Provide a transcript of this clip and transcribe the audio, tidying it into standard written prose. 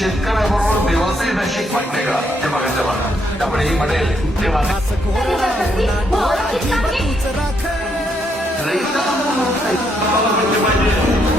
शेतकऱ्याबरोबर देवाचंही नशीब वाटणे का ते बघायचं मला. त्यामुळे ही म्हणेल तेव्हा रईचा म्हणजे पाहिजे.